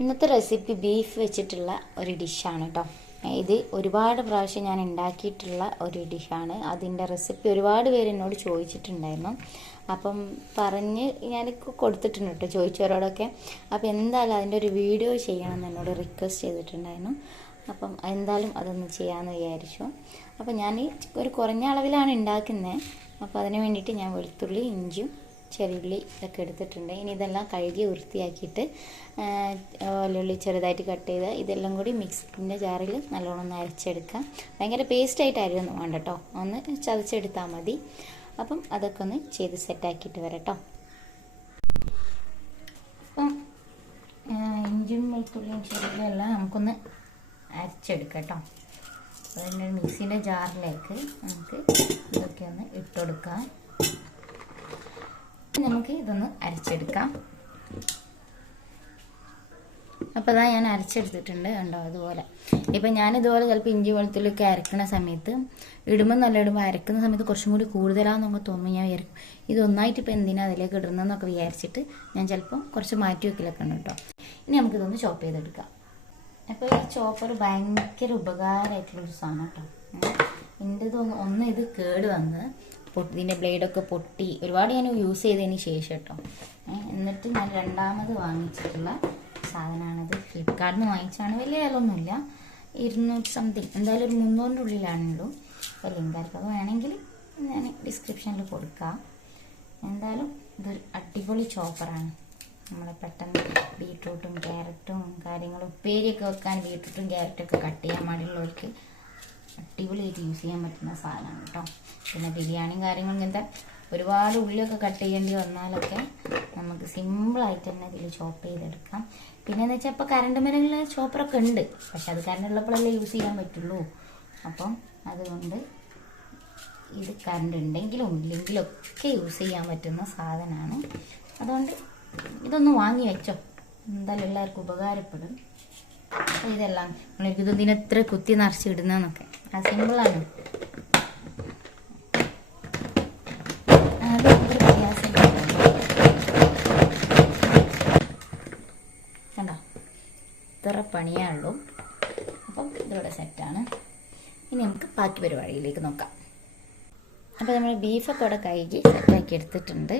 ഇന്നത്തെ recipe beef വെച്ചിട്ടുള്ള ഒരു ഡിഷാണ് കേട്ടോ. ഇത് ഒരുപാട് പ്രാവശ്യം ഞാൻ ഉണ്ടാക്കിയിട്ടുള്ള ഒരു ഡിഷാണ്. അതിൻ്റെ റെസിപ്പി ഒരുപാട് പേര് എന്നോട് ചോദിച്ചിട്ടുണ്ടായിരുന്നു. അപ്പം പറഞ്ഞ് ഞാൻ കൊടുത്തിട്ടുണ്ട് കേട്ടോ ചോദിച്ചവരോടൊക്കെ. അപ്പോൾ എന്തായാലും അതിൻ്റെ ഒരു വീഡിയോ ചെയ്യണമെന്ന് എന്നോട് റിക്വസ്റ്റ് ചെയ്തിട്ടുണ്ടായിരുന്നു. അപ്പം എന്തായാലും അതൊന്ന് ചെയ്യാമെന്ന് വിചാരിച്ചു. അപ്പോൾ ഞാൻ ഒരു കുറഞ്ഞ അളവിലാണ് ഉണ്ടാക്കുന്നത്. അപ്പോൾ അതിന് വേണ്ടിയിട്ട് ഞാൻ വെളുത്തുള്ളി, ഇഞ്ചിയും ചെറിയുള്ളി ഇതൊക്കെ എടുത്തിട്ടുണ്ട്. ഇനി ഇതെല്ലാം കഴുകി വൃത്തിയാക്കിയിട്ട് വെള്ളുള്ളി ചെറുതായിട്ട് കട്ട് ചെയ്ത് ഇതെല്ലാം കൂടി മിക്സിൻ്റെ ജാറിൽ നല്ലോണം ഒന്ന് അരച്ചെടുക്കാം. ഭയങ്കര പേസ്റ്റായിട്ടായിരുന്നു വേണ്ട കേട്ടോ, ഒന്ന് ചതച്ചെടുത്താൽ മതി. അപ്പം അതൊക്കെ ഒന്ന് ചെയ്ത് സെറ്റാക്കിയിട്ട് വരാം കേട്ടോ. അപ്പം ഇഞ്ചിയും വെളുത്തുള്ളിയും ചെറിയുള്ളിയും എല്ലാം നമുക്കൊന്ന് അരച്ചെടുക്കാം കേട്ടോ. അതിൻ്റെ മിക്സിൻ്റെ ജാറിലേക്ക് നമുക്ക് ഇതൊക്കെ ഒന്ന് ഇട്ട് കൊടുക്കാം. നമുക്ക് ഇതൊന്ന് അരച്ചെടുക്കാം. അപ്പോൾ അതാ ഞാൻ അരച്ചെടുത്തിട്ടുണ്ട് കണ്ടോ. അതുപോലെ ഇപ്പം ഞാനിതുപോലെ ചിലപ്പോൾ ഇഞ്ചി വെളുത്തുള്ളിയൊക്കെ അരക്കുന്ന സമയത്ത് ഇടുമ്പോൾ നല്ല ഇടുമ്പോൾ അരക്കുന്ന സമയത്ത് കുറച്ചും കൂടി കൂടുതലാണെന്നൊക്കെ തോന്നുമ്പോൾ ഞാൻ വിചാരിക്കും ഇതൊന്നായിട്ട് ഇപ്പോൾ എന്തിനാണ് അതിലേക്ക് ഇടുന്നതെന്നൊക്കെ വിചാരിച്ചിട്ട് ഞാൻ ചിലപ്പോൾ കുറച്ച് മാറ്റി വെക്കലൊക്കെ ഉണ്ട് കേട്ടോ. ഇനി നമുക്കിതൊന്ന് ചോപ്പ് ചെയ്തെടുക്കാം. അപ്പോൾ ഈ ചോപ്പർ ഭയങ്കര ഉപകാരമായിട്ടുള്ളൊരു സാധനം കേട്ടോ. എൻ്റെ ഇത് കേട് വന്ന് ഇതിൻ്റെ ബ്ലേഡൊക്കെ പൊട്ടി ഒരുപാട് ഞാൻ യൂസ് ചെയ്തതിന് ശേഷം കേട്ടോ. എന്നിട്ട് ഞാൻ രണ്ടാമത് വാങ്ങിച്ചിട്ടുള്ള സാധനമാണിത്. ഫ്ലിപ്കാർട്ടിൽ നിന്ന് വാങ്ങിച്ചാണ്. വലിയ വിലയൊന്നുമില്ല, 200 സംതിങ്, എന്തായാലും ഒരു 300-ൻ്റെ ഉള്ളിലാണുള്ളൂ. അപ്പോൾ ലിങ്ക് ആർക്കൊക്കെ വേണമെങ്കിൽ ഞാൻ ഡിസ്ക്രിപ്ഷനിൽ കൊടുക്കാം. എന്തായാലും ഇതൊരു അടിപൊളി ചോപ്പറാണ്. നമ്മൾ പെട്ടെന്ന് ബീട്രൂട്ടും ക്യാരറ്റും കാര്യങ്ങളും ഉപ്പേരിയൊക്കെ വെക്കാൻ ബീട്രൂട്ടും ക്യാരറ്റൊക്കെ കട്ട് ചെയ്യാൻ വേണ്ടിയുള്ളവർക്ക് അടിപൊളിയായിട്ട് യൂസ് ചെയ്യാൻ പറ്റുന്ന സാധനമാണ് കേട്ടോ. പിന്നെ ബിരിയാണിയും കാര്യങ്ങളും ഇങ്ങനത്തെ ഒരുപാട് ഉള്ളിയൊക്കെ കട്ട് ചെയ്യേണ്ടി വന്നാലൊക്കെ നമുക്ക് സിമ്പിളായിട്ട് തന്നെ ഇതിൽ ചോപ്പ് ചെയ്തെടുക്കാം. പിന്നെയെന്ന് വെച്ചാൽ ഇപ്പോൾ കറണ്ട് മരങ്ങളിൽ ചോപ്പറൊക്കെ ഉണ്ട്, പക്ഷെ അത് കറണ്ട് ഉള്ളപ്പോഴല്ലേ യൂസ് ചെയ്യാൻ പറ്റുള്ളൂ. അപ്പം അതുകൊണ്ട് ഇത് കറണ്ട് ഉണ്ടെങ്കിലും ഇല്ലെങ്കിലും ഒക്കെ യൂസ് ചെയ്യാൻ പറ്റുന്ന സാധനമാണ്. അതുകൊണ്ട് ഇതൊന്ന് വാങ്ങി വെച്ചോ, എന്തായാലും എല്ലാവർക്കും ഉപകാരപ്പെടും. അപ്പോൾ ഇതെല്ലാം ഇതിന് എത്ര കുത്തി നിറച്ചിടുന്നതെന്നൊക്കെ അത് സിമ്പിളാണ്. കണ്ടോ, ഇത്ര പണിയാണുള്ളൂ. അപ്പം ഇതിവിടെ സെറ്റാണ്. ഇനി നമുക്ക് ബാക്കി പരിപാടിയിലേക്ക് നോക്കാം. അപ്പോൾ നമ്മൾ ബീഫൊക്കെ ഇവിടെ കഴുകി സെറ്റാക്കി എടുത്തിട്ടുണ്ട്.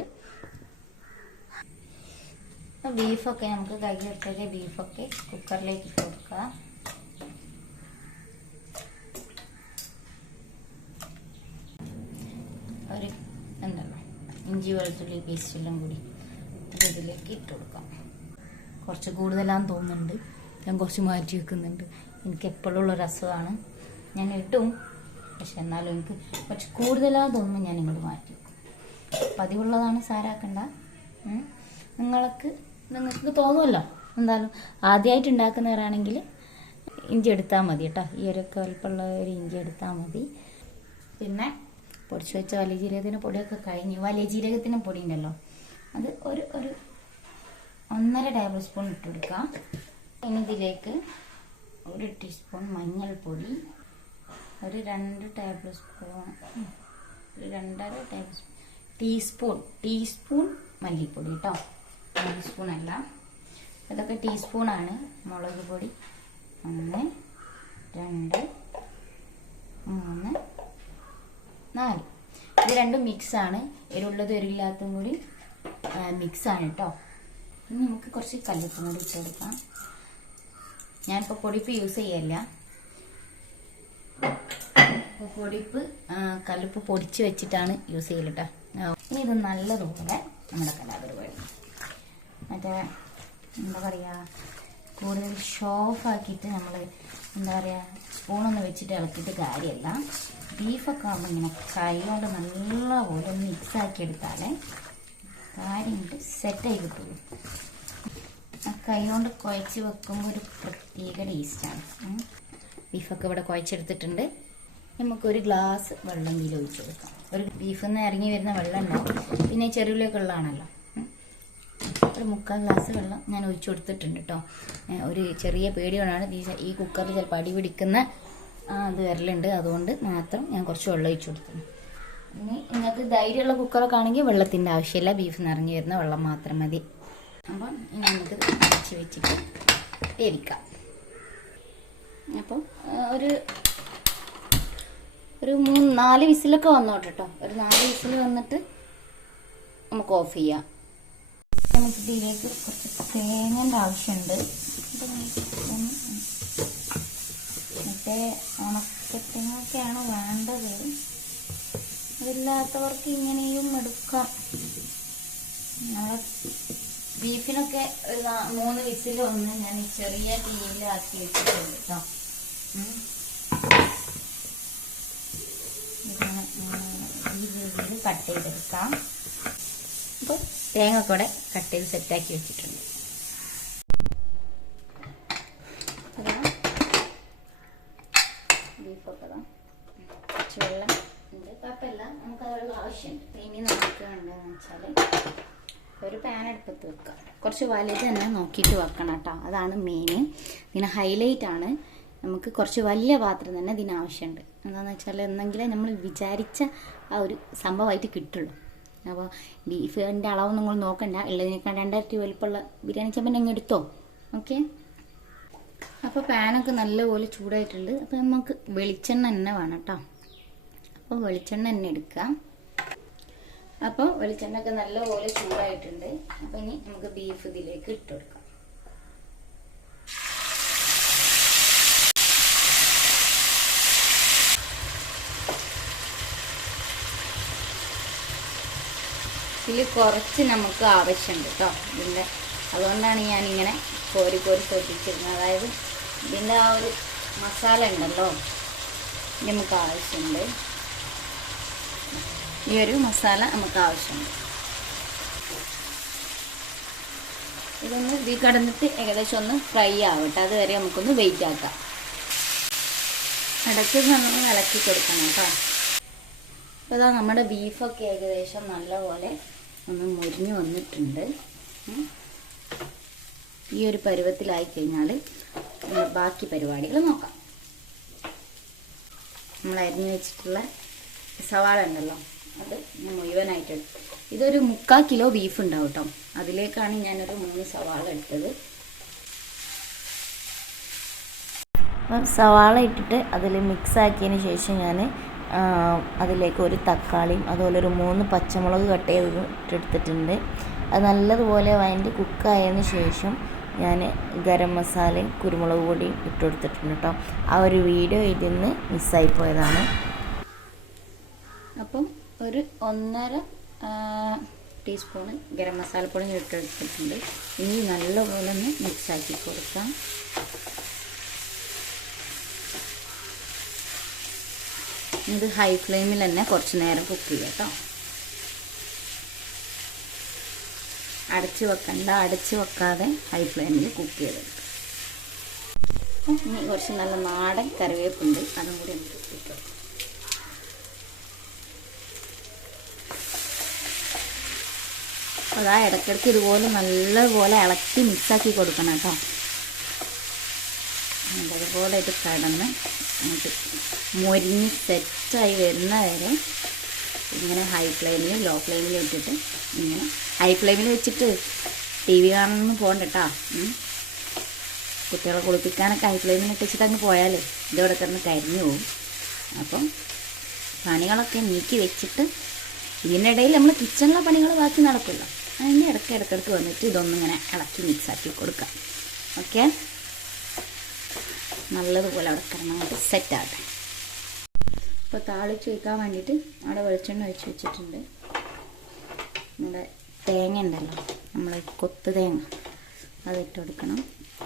ബീഫൊക്കെ നമുക്ക് കഴുകി എടുത്തിട്ട് ബീഫൊക്കെ കുക്കറിലേക്ക് ഇട്ട് കൊടുക്കാം. ഒരു എന്താണ് ഇഞ്ചി വെളുത്തുള്ളി പേസ്റ്റെല്ലാം കൂടി ഇതിലേക്ക് ഇട്ട് കൊടുക്കാം. കുറച്ച് കൂടുതലാന്ന് തോന്നുന്നുണ്ട്, ഞാൻ കുറച്ച് മാറ്റി വെക്കുന്നുണ്ട്. എനിക്ക് എപ്പോഴുള്ള രസമാണ്, ഞാൻ ഇട്ടും, പക്ഷെ എന്നാലും എനിക്ക് കുറച്ച് കൂടുതലാന്ന് തോന്നുമ്പോൾ ഞാൻ ഇങ്ങോട്ട് മാറ്റി വെക്കും. പതിവുള്ളതാണ്, സാരാക്കണ്ട. നിങ്ങൾക്ക് തോന്നുമല്ലോ. എന്തായാലും ആദ്യമായിട്ട് ഉണ്ടാക്കുന്നവരാണെങ്കിൽ ഇഞ്ചി എടുത്താൽ മതി കേട്ടോ. ഈ ഒരു വലിപ്പമുള്ള ഒരു ഇഞ്ചി എടുത്താൽ മതി. പിന്നെ പൊടിച്ച് വെച്ച വലിയ ജീരകത്തിൻ്റെ പൊടിയൊക്കെ കഴിഞ്ഞ് വലിയ ജീരകത്തിൻ്റെ പൊടി ഉണ്ടല്ലോ, അത് ഒരു 1.5 ടേബിൾ സ്പൂൺ ഇട്ട് കൊടുക്കാം. ഇനി ഇതിലേക്ക് 1 ടീസ്പൂൺ മഞ്ഞൾപ്പൊടി, ഒരു 2 ടേബിൾ സ്പൂൺ, ഒരു 2.5 ടീസ്പൂൺ മല്ലിപ്പൊടി കേട്ടോ. 1 സ്പൂൺ അല്ല, ഇതൊക്കെ ടീസ്പൂണാണ്. മുളക് പൊടി 1, 2, 3, 4. ഇത് രണ്ടും മിക്സാണ്. എരിവുള്ളതും എരിവില്ലാത്തതും കൂടി മിക്സാണ് കേട്ടോ. ഇനി നമുക്ക് കുറച്ച് കല്ലുപ്പും കൂടി ഇട്ട് കൊടുക്കാം. ഞാനിപ്പോൾ പൊടിപ്പ് യൂസ് ചെയ്യല്ല, കല്ലുപ്പ് പൊടിച്ച് വെച്ചിട്ടാണ് യൂസ് ചെയ്യൽ കേട്ടോ. ഇനി ഇത് നല്ലതുപോലെ നമ്മുടെ കലാപരിപാടി മറ്റേ എന്താ പറയുക, കൂടുതൽ ഷോഫാക്കിയിട്ട് നമ്മൾ എന്താ പറയുക സ്പൂണൊന്ന് വെച്ചിട്ട് ഇളക്കിയിട്ട് കാര്യമല്ല. ബീഫൊക്കെ ആകുമ്പോൾ ഇങ്ങനെ കൈ കൊണ്ട് നല്ലപോലെ ഒന്ന് മിക്സാക്കി എടുത്താലേ കാര്യമായിട്ട് സെറ്റായി കിട്ടുള്ളൂ. ആ കൈ കൊണ്ട് കുഴച്ച് വെക്കുമ്പോൾ ഒരു പ്രത്യേക ടേസ്റ്റാണ്. ബീഫൊക്കെ ഇവിടെ കുഴച്ചെടുത്തിട്ടുണ്ട്. നമുക്കൊരു ഗ്ലാസ് വെള്ളം കീഴിൽ ഒഴിച്ച് കൊടുക്കാം. ഒരു ബീഫിൽ നിന്ന് ഇറങ്ങി വരുന്ന വെള്ളം ഉണ്ടാവും, പിന്നെ ചെറുള്ളിയൊക്കെ ഉള്ളതാണല്ലോ. ഒരു 3/4 ഗ്ലാസ് വെള്ളം ഞാൻ ഒഴിച്ചു കൊടുത്തിട്ടുണ്ട് കേട്ടോ. ഒരു ചെറിയ പേടിയോടാണ് ഈ കുക്കറിൽ ചിലപ്പോൾ അടി പിടിക്കുന്ന അത് വരലുണ്ട്, അതുകൊണ്ട് മാത്രം ഞാൻ കുറച്ച് വെള്ളം ഒഴിച്ചു കൊടുത്തിട്ടുണ്ട്. ഇനി നിങ്ങൾക്ക് ധൈര്യമുള്ള കുക്കറൊക്കെ ആണെങ്കിൽ വെള്ളത്തിൻ്റെ ആവശ്യമില്ല, ബീഫ് നിറഞ്ഞു വരുന്ന വെള്ളം മാത്രം മതി. അപ്പം ഇനി നമുക്കിത് വെച്ചിട്ട് വേവിക്കാം. അപ്പോൾ ഒരു 3-4 വിസിലൊക്കെ വന്നോട്ടെ കേട്ടോ. ഒരു 4 വിസിൽ വന്നിട്ട് നമുക്ക് ഓഫ് ചെയ്യാം. നമുക്ക് ഇതിലേക്ക് കുറച്ച് തേങ്ങൻ്റെ ആവശ്യമുണ്ട്. മറ്റേ ഉണക്കത്തേങ്ങയൊക്കെയാണ് വേണ്ടത്. അതില്ലാത്തവർക്ക് ഇങ്ങനെയും എടുക്കാം. നമ്മളെ ബീഫിനൊക്കെ ഒരു 3 വിസിൽ വന്ന് ഞാൻ ഈ ചെറിയ തീയിലാക്കി വെച്ചിട്ടുണ്ട് കേട്ടോ. ഈ രീതിയിൽ കട്ട് ചെയ്തെടുക്കാം. അപ്പോൾ തേങ്ങ കൂടെ കട്ട് ചെയ്ത് സെറ്റാക്കി വെച്ചിട്ടുണ്ട്. ബീഫൊക്കെ കുറച്ച് വെള്ളം ഉണ്ട്, കുഴപ്പമില്ല. നമുക്ക് വെള്ളം ആവശ്യമുണ്ട്. ഇനി നമുക്ക് എന്താണെന്ന് വെച്ചാൽ ഒരു പാൻ അടുപ്പത്ത് വെക്കുക. കുറച്ച് വലുത് തന്നെ നോക്കിയിട്ട് വെക്കണം കേട്ടോ. അതാണ് മെയിൻ. ഇതിന് ഹൈലൈറ്റ് ആണ്. നമുക്ക് കുറച്ച് വലിയ പാത്രം തന്നെ ഇതിന് ആവശ്യമുണ്ട്. എന്താണെന്ന് വെച്ചാൽ എന്നെങ്കിലും നമ്മൾ വിചാരിച്ച ആ ഒരു സംഭവമായിട്ട് കിട്ടുള്ളൂ. അപ്പോൾ ബീഫിൻ്റെ അളവ് നിങ്ങൾ നോക്കണ്ട. ഉള്ളതിനേക്കാൾ 2 ഇരട്ടി വലിപ്പമുള്ള ബിരിയാണി ചെമ്പൻ അങ്ങ് എടുത്തോ. ഓക്കെ. അപ്പോൾ പാനൊക്കെ നല്ലപോലെ ചൂടായിട്ടുണ്ട്. അപ്പോൾ നമുക്ക് വെളിച്ചെണ്ണ തന്നെ വേണം കേട്ടോ. അപ്പോൾ വെളിച്ചെണ്ണ തന്നെ എടുക്കാം. അപ്പോൾ വെളിച്ചെണ്ണ ഒക്കെ നല്ലപോലെ ചൂടായിട്ടുണ്ട്. അപ്പോൾ ഇനി നമുക്ക് ബീഫ് ഇതിലേക്ക് ഇട്ട് കൊടുക്കാം. ഇതിൽ കുറച്ച് നമുക്ക് ആവശ്യമുണ്ട് കേട്ടോ ഇതിൻ്റെ. അതുകൊണ്ടാണ് ഞാനിങ്ങനെ കോരി ശ്രദ്ധിച്ചിരുന്നത്. അതായത് ഇതിൻ്റെ ആ ഒരു മസാല ഉണ്ടല്ലോ, ഇത് നമുക്ക് ആവശ്യമുണ്ട്. ഈ ഒരു മസാല നമുക്ക് ആവശ്യമുണ്ട്. ഇതൊന്ന് ഇതിൽ കടന്നിട്ട് ഏകദേശം ഒന്ന് ഫ്രൈ ആവട്ടെ. അതുവരെ നമുക്കൊന്ന് വെയിറ്റ് ആക്കാം. ഇടയ്ക്ക് നമ്മൾ ഇളക്കി കൊടുക്കണം കേട്ടോ. അപ്പോൾ ഇതാ നമ്മുടെ ബീഫൊക്കെ ഏകദേശം നല്ലപോലെ ഒന്ന് മുരിഞ്ഞ് വന്നിട്ടുണ്ട്. ഈ ഒരു പരുവത്തിലായി കഴിഞ്ഞാൽ നമ്മൾ ബാക്കി പരിപാടികൾ നോക്കാം. നമ്മൾ അരിഞ്ഞ് വെച്ചിട്ടുള്ള സവാള ഉണ്ടല്ലോ, അത് ഞാൻ മുഴുവനായിട്ട് എടുത്തു. ഇതൊരു 3/4 കിലോ ബീഫ് ഉണ്ടാവും കേട്ടോ. അതിലേക്കാണ് ഞാനൊരു 3 സവാള എടുത്തത്. അപ്പം സവാള ഇട്ടിട്ട് അതിൽ മിക്സ് ആക്കിയതിന് ശേഷം ഞാൻ അതിലേക്ക് ഒരു തക്കാളിയും അതുപോലെ ഒരു 3 പച്ചമുളക് കട്ട് ചെയ്തിട്ടെടുത്തിട്ടുണ്ട്. അത് നല്ലതുപോലെ വഴറ്റി കുക്കായതിന് ശേഷം ഞാൻ ഗരം മസാലയും കുരുമുളക് പൊടിയും ഇട്ടുകൊടുത്തിട്ടുണ്ട് കേട്ടോ. ആ ഒരു വീഡിയോ ഇതിന്ന് മിസ്സായിപ്പോയതാണ്. അപ്പം ഒരു 1.5 ടീസ്പൂണ് ഗരം മസാലപ്പൊടി ഇട്ടെടുത്തിട്ടുണ്ട്. ഇനി നല്ലപോലെ ഒന്ന് മിക്സാക്കി കൊടുക്കാം. ഇത് ഹൈ ഫ്ലെയിമിൽ തന്നെ കുറച്ച് നേരം കുക്ക് ചെയ്യാം കേട്ടോ. അടച്ച് വെക്കണ്ട, അടച്ച് വെക്കാതെ ഹൈ ഫ്ലെയിമിൽ കുക്ക് ചെയ്തെടുക്കാം. ഇനി കുറച്ച് നല്ല നാടൻ കറിവേപ്പുണ്ട്, അതും കൂടി നമുക്ക് ഇട്ടു. അതാ ഇടയ്ക്കിടയ്ക്ക് ഇതുപോലെ നല്ലപോലെ ഇളക്കി മിക്സാക്കി കൊടുക്കണം കേട്ടോ. അതുപോലെ ഇത് കടന്ന് നമുക്ക് മൊരിഞ്ഞ് സെറ്റായി വരുന്ന വരെ ഇങ്ങനെ ഹൈ ഫ്ലെയിമിലും ലോ ഫ്ലെയിമിലും ഇട്ടിട്ട് ഇങ്ങനെ ഹൈ ഫ്ലെയിമിൽ വെച്ചിട്ട് TV കാണാനൊന്നും പോകണ്ട കേട്ടോ. കുട്ടികളെ കുളിപ്പിക്കാനൊക്കെ ഹൈ ഫ്ലെയിമിൽ ഇട്ടിച്ചിട്ട് അങ്ങ് പോയാൽ ഇതോടെ കിടന്ന് കരിഞ്ഞു പോകും. അപ്പം പണികളൊക്കെ നീക്കി വെച്ചിട്ട് ഇതിൻ്റെ ഇടയിൽ നമ്മൾ കിച്ചണിലെ പണികൾ ബാക്കി നടക്കില്ല. അതിൻ്റെ ഇടയ്ക്കിടയ്ക്ക് വന്നിട്ട് ഇതൊന്നിങ്ങനെ ഇളക്കി മിക്സാക്കി കൊടുക്കാം. ഓക്കെ, നല്ലതുപോലെ അവിടെ കിടന്നങ്ങോട്ട് സെറ്റാകട്ടെ. അപ്പോൾ താളിച്ച് വയ്ക്കാൻ വേണ്ടിയിട്ട് അവിടെ വെളിച്ചെണ്ണ ഒഴിച്ച് വെച്ചിട്ടുണ്ട്. നമ്മുടെ തേങ്ങ ഉണ്ടല്ലോ, നമ്മൾ കൊത്ത് തേങ്ങ, അതിട്ട് കൊടുക്കണം.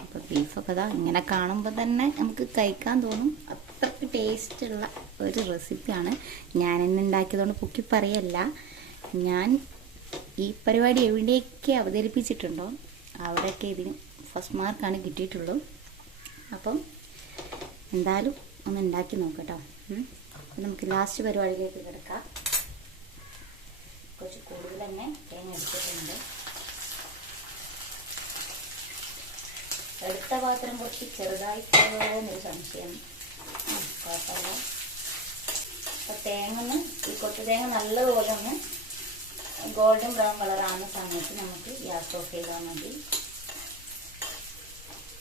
അപ്പോൾ ബീഫൊക്കെ ഇതാ ഇങ്ങനെ കാണുമ്പോൾ തന്നെ നമുക്ക് കഴിക്കാൻ തോന്നും. അത്രയ്ക്ക് ടേസ്റ്റുള്ള ഒരു റെസിപ്പിയാണ്. ഞാൻ എന്നെ ഉണ്ടാക്കിയതുകൊണ്ട് പൊക്കി പറയല്ല. ഞാൻ ഈ പരിപാടി എവിടെയൊക്കെ അവതരിപ്പിച്ചിട്ടുണ്ടോ അവിടെയൊക്കെ ഇതിന് ഫസ്റ്റ് മാർക്കാണ് കിട്ടിയിട്ടുള്ളൂ. അപ്പം എന്തായാലും ഒന്ന് ഉണ്ടാക്കി നോക്കട്ടോ. നമുക്ക് ലാസ്റ്റ് പരിപാടിയിലേക്ക് കിടക്കാം. കുറച്ച് കൂടുതൽ തന്നെ തേങ്ങ എടുത്തിട്ടുണ്ട്. എടുത്ത പാത്രം കുറച്ച് ചെറുതായി പോകുന്നൊരു സംശയം. കുഴപ്പമില്ല. അപ്പോൾ തേങ്ങ ഒന്ന് ഈ കൊട്ടു തേങ്ങ നല്ലതുപോലെ ഒന്ന് ഗോൾഡൻ ബ്രൗൺ കളറാകുന്ന സമയത്ത് നമുക്ക് ഗ്യാസ് ഓഫ് ചെയ്താൽ മതി.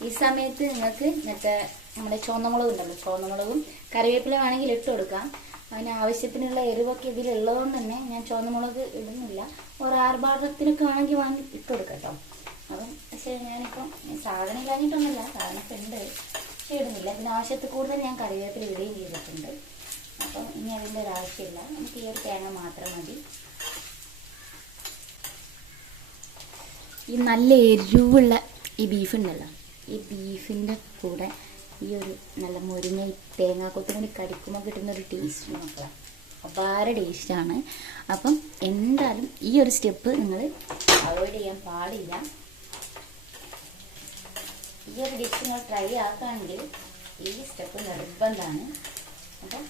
ഈ സമയത്ത് നിങ്ങൾക്ക് മറ്റേ നമ്മുടെ ചുവന്നമുളക് ഉണ്ടല്ലോ, ചുവന്നമുളകും കറിവേപ്പില വേണമെങ്കിൽ ഇട്ട് കൊടുക്കാം. അതിന് ആവശ്യത്തിനുള്ള എരിവൊക്കെ ഇതിലുള്ളതുകൊണ്ട് തന്നെ ഞാൻ ചുവന്നമുളക് ഇടുന്നില്ല. ഒരു ആർഭാടത്തിനൊക്കെ വേണമെങ്കിൽ വാങ്ങി ഇട്ട് കൊടുക്കാം കേട്ടോ. അപ്പം പക്ഷേ ഞാനിപ്പം സാധനം ഇല്ലാഞ്ഞിട്ടൊന്നുമില്ല, സാധനമൊക്കെ ഉണ്ട്, പക്ഷേ ഇടുന്നില്ല. പിന്നെ ആവശ്യത്തിൽ കൂടുതൽ ഞാൻ കറിവേപ്പില ഇടുകയും ചെയ്തിട്ടുണ്ട്. അപ്പം ഇനി അതിൻ്റെ ഒരു ആവശ്യമില്ല, നമുക്ക് ഈ ഒരു തേങ്ങ മാത്രം മതി. ഈ നല്ല എരിവുള്ള ഈ ബീഫ് ഉണ്ടല്ലോ, ഈ ബീഫിൻ്റെ കൂടെ ഈ ഒരു നല്ല മുരിങ്ങ തേങ്ങാക്കൊത്തും കൂടി കടിക്കുമ്പോൾ കിട്ടുന്നൊരു ടേസ്റ്റ് നോക്കുക, അപാര ടേസ്റ്റാണ്. അപ്പം എന്തായാലും ഈ ഒരു സ്റ്റെപ്പ് നിങ്ങൾ അവോയ്ഡ് ചെയ്യാൻ പാടില്ല. ഈ ഒരു ഡിഷ് നിങ്ങൾ ട്രൈ ആക്കുകയാണെങ്കിൽ ഈ സ്റ്റെപ്പ് നിർബന്ധമാണ്. അപ്പം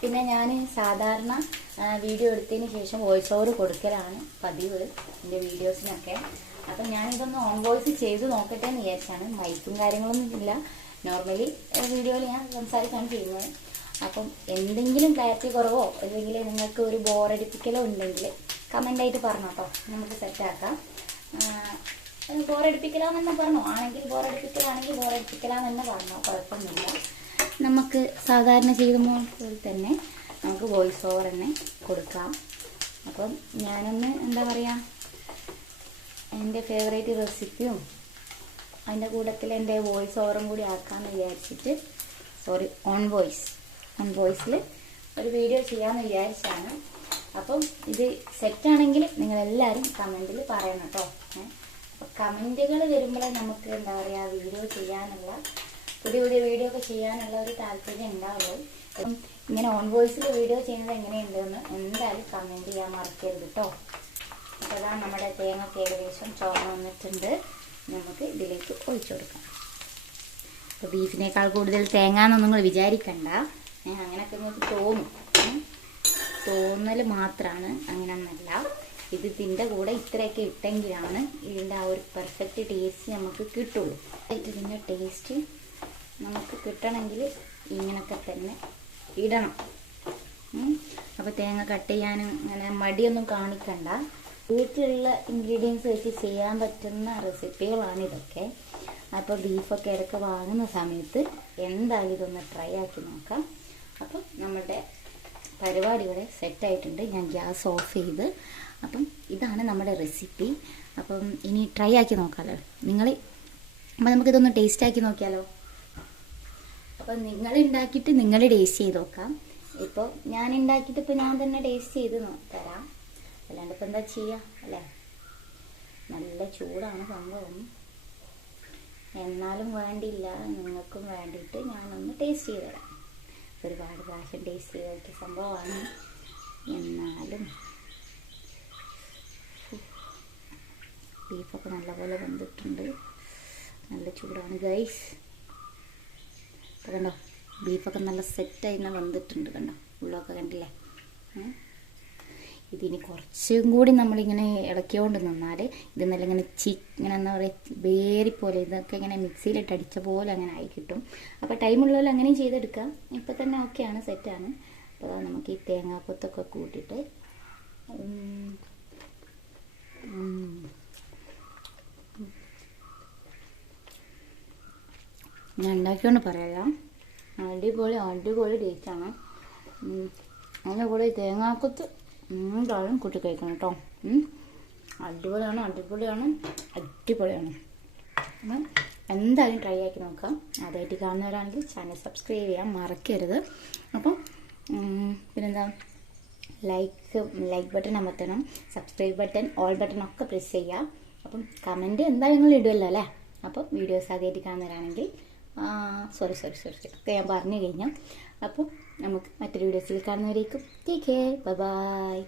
പിന്നെ ഞാൻ സാധാരണ വീഡിയോ എടുത്തതിന് ശേഷം വോയിസ് ഓവർ കൊടുക്കലാണ് പതിവ് എൻ്റെ വീഡിയോസിനൊക്കെ. അപ്പം ഞാനിതൊന്ന് ഓൺ വോയിസ് ചെയ്ത് നോക്കട്ടെ എന്ന് വിചാരിച്ചാണ്. മൈക്കും കാര്യങ്ങളൊന്നും ഇല്ല, നോർമലി വീഡിയോയിൽ ഞാൻ സംസാരിക്കുകയാണ് ചെയ്യുന്നത്. അപ്പം എന്തെങ്കിലും ക്ലാരിറ്റി കുറവോ അല്ലെങ്കിൽ നിങ്ങൾക്ക് ഒരു ബോറടിപ്പിക്കലോ ഉണ്ടെങ്കിൽ കമൻ്റായിട്ട് പറഞ്ഞോ കേട്ടോ, നമുക്ക് സെറ്റാക്കാം. ബോറടിപ്പിക്കലാന്ന് തന്നെ പറഞ്ഞോ, ആണെങ്കിൽ ബോറടിപ്പിക്കലാണെങ്കിൽ ബോറടിപ്പിക്കലാന്ന് തന്നെ പറഞ്ഞോ, കുഴപ്പമൊന്നുമില്ല. നമുക്ക് സാധാരണ ചെയ്യുമ്പോൾ തന്നെ നമുക്ക് വോയിസ് ഓവർ തന്നെ കൊടുക്കാം. അപ്പം ഞാനൊന്ന് എന്താ പറയുക, എൻ്റെ ഫേവറേറ്റ് റെസിപ്പിയും അതിൻ്റെ കൂട്ടത്തിൽ എൻ്റെ വോയിസ് ഓവറും കൂടി ആക്കാമെന്ന് വിചാരിച്ചിട്ട്, ഓൺ വോയിസിൽ ഒരു വീഡിയോ ചെയ്യാമെന്ന് വിചാരിച്ചാണ്. അപ്പം ഇത് സെറ്റാണെങ്കിൽ നിങ്ങളെല്ലാവരും കമൻറ്റിൽ പറയണം കേട്ടോ. അപ്പോൾ കമൻറ്റുകൾ വരുമ്പോഴേ നമുക്ക് എന്താ പറയുക, വീഡിയോ ചെയ്യാനുള്ള പുതിയ വീഡിയോ ഒക്കെ ചെയ്യാനുള്ള ഒരു താല്പര്യം ഉണ്ടാവുള്ളൂ. അപ്പം ഇങ്ങനെ ഓൺ വോയിസിൽ വീഡിയോ ചെയ്യുന്നത് എങ്ങനെയുണ്ടെന്ന് എന്തായാലും കമൻറ്റ് ചെയ്യാൻ മറക്കരുത് കേട്ടോ. അപ്പോൾ അതാണ് നമ്മുടെ തേങ്ങ ഏകദേശം ചോർന്ന് വന്നിട്ടുണ്ട്. നമുക്ക് ഇതിലേക്ക് ഒഴിച്ചു കൊടുക്കാം. അപ്പോൾ ബീഫിനേക്കാൾ കൂടുതൽ തേങ്ങ എന്നൊന്നും നിങ്ങൾ വിചാരിക്കണ്ട, അങ്ങനെയൊക്കെ നിങ്ങൾക്ക് തോന്നൽ മാത്രമാണ്, അങ്ങനെയൊന്നല്ല. ഇതിൻ്റെ കൂടെ ഇത്രയൊക്കെ ഇട്ടെങ്കിലാണ് ഇതിൻ്റെ ആ ഒരു പെർഫെക്റ്റ് ടേസ്റ്റ് നമുക്ക് കിട്ടുള്ളൂ. ഇതിൻ്റെ ടേസ്റ്റ് നമുക്ക് കിട്ടണമെങ്കിൽ ഇങ്ങനെയൊക്കെ തന്നെ ഇടണം. അപ്പോൾ തേങ്ങ കട്ട് ചെയ്യാനും അങ്ങനെ മടിയൊന്നും കാണിക്കണ്ട. വീട്ടിലുള്ള ഇൻഗ്രീഡിയൻസ് വെച്ച് ചെയ്യാൻ പറ്റുന്ന റെസിപ്പികളാണ് ഇതൊക്കെ. അപ്പോൾ ബീഫൊക്കെ ഇടയ്ക്ക് വാങ്ങുന്ന സമയത്ത് എന്തായാലും ഇതൊന്ന് ട്രൈ ആക്കി നോക്കാം. അപ്പം നമ്മുടെ പരിപാടി ഇവിടെ സെറ്റായിട്ടുണ്ട്. ഞാൻ ഗ്യാസ് ഓഫ് ചെയ്ത്, അപ്പം ഇതാണ് നമ്മുടെ റെസിപ്പി. അപ്പം ഇനി ട്രൈ ആക്കി നോക്കാമല്ലോ അപ്പോൾ നമുക്കിതൊന്ന് ടേസ്റ്റ് ആക്കി നോക്കിയാലോ. അപ്പം നിങ്ങൾ ഉണ്ടാക്കിയിട്ട് നിങ്ങൾ ടേസ്റ്റ് ചെയ്ത് നോക്കാം. ഇപ്പോൾ ഞാൻ ഉണ്ടാക്കിയിട്ട് ഇപ്പോൾ ഞാൻ തന്നെ ടേസ്റ്റ് ചെയ്ത് തരാം, അല്ലാണ്ട് ഇപ്പം എന്താ ചെയ്യുക അല്ലേ. നല്ല ചൂടാണ് സംഭവം, എന്നാലും വേണ്ടിയില്ല, നിങ്ങൾക്കും വേണ്ടിയിട്ട് ഞാനൊന്ന് ടേസ്റ്റ് ചെയ്ത് തരാം. ഒരുപാട് പ്രാവശ്യം ടേസ്റ്റ് ചെയ്ത് നോക്കിയ സംഭവമാണ്, എന്നാലും ബീഫൊക്കെ നല്ലപോലെ വെന്തിട്ടുണ്ട്. നല്ല ചൂടാണ് ഗൈസ്. അപ്പോൾ കണ്ടോ, ബീഫൊക്കെ നല്ല സെറ്റായി തന്നെ വെന്തിട്ടുണ്ട്. കണ്ടോ, ഉള്ളൊക്കെ കണ്ടില്ലേ. ഇതിനി കുറച്ചും കൂടി നമ്മളിങ്ങനെ ഇളക്കിക്കൊണ്ട് നിന്നാൽ ഇത് നല്ല ഇങ്ങനെ ഇങ്ങനെ എന്താ പറയുക, ബേരിപ്പോലെ ഇതൊക്കെ ഇങ്ങനെ മിക്സിയിലിട്ട് അടിച്ച പോലെ അങ്ങനെ ആയി കിട്ടും. അപ്പോൾ ടൈമുള്ളവർ അങ്ങനെയും ചെയ്തെടുക്കാം. ഇപ്പം തന്നെ ഓക്കെയാണ്, സെറ്റാണ്. അപ്പോൾ നമുക്ക് ഈ തേങ്ങാക്കൊത്തൊക്കെ കൂട്ടിയിട്ട് ഞാൻ ഉണ്ടാക്കിക്കൊണ്ട് പറയാം. അടിപൊളി ടേസ്റ്റാണ്. അതിൻ്റെ കൂടെ ഈ തേങ്ങാക്കൊത്ത് എന്തായാലും കൂട്ടി കഴിക്കണം കേട്ടോ. അടിപൊളിയാണ്. അപ്പം എന്തായാലും ട്രൈ ആക്കി നോക്കാം. ആദ്യമായിട്ട് കാണുന്നവരാണെങ്കിൽ ചാനൽ സബ്സ്ക്രൈബ് ചെയ്യാൻ മറക്കരുത്. അപ്പം പിന്നെന്താ, ലൈക്ക് ബട്ടൺ അമർത്തണം, സബ്സ്ക്രൈബ് ബട്ടൺ, ഓൾ ബട്ടൺ ഒക്കെ പ്രസ് ചെയ്യുക. അപ്പം കമൻറ്റ് എന്തായാലും നിങ്ങൾ ഇടുമല്ലോ അല്ലേ. അപ്പം വീഡിയോസ് ആദ്യമായിട്ട് കാണുന്നവരാണെങ്കിൽ സോറി ഒക്കെ ഞാൻ പറഞ്ഞു കഴിഞ്ഞു. അപ്പോൾ നമുക്ക് മറ്റൊരു വീഡിയോസിൽ കാണുന്നവരേക്കും ടേക്ക് കെയർ, ബൈ.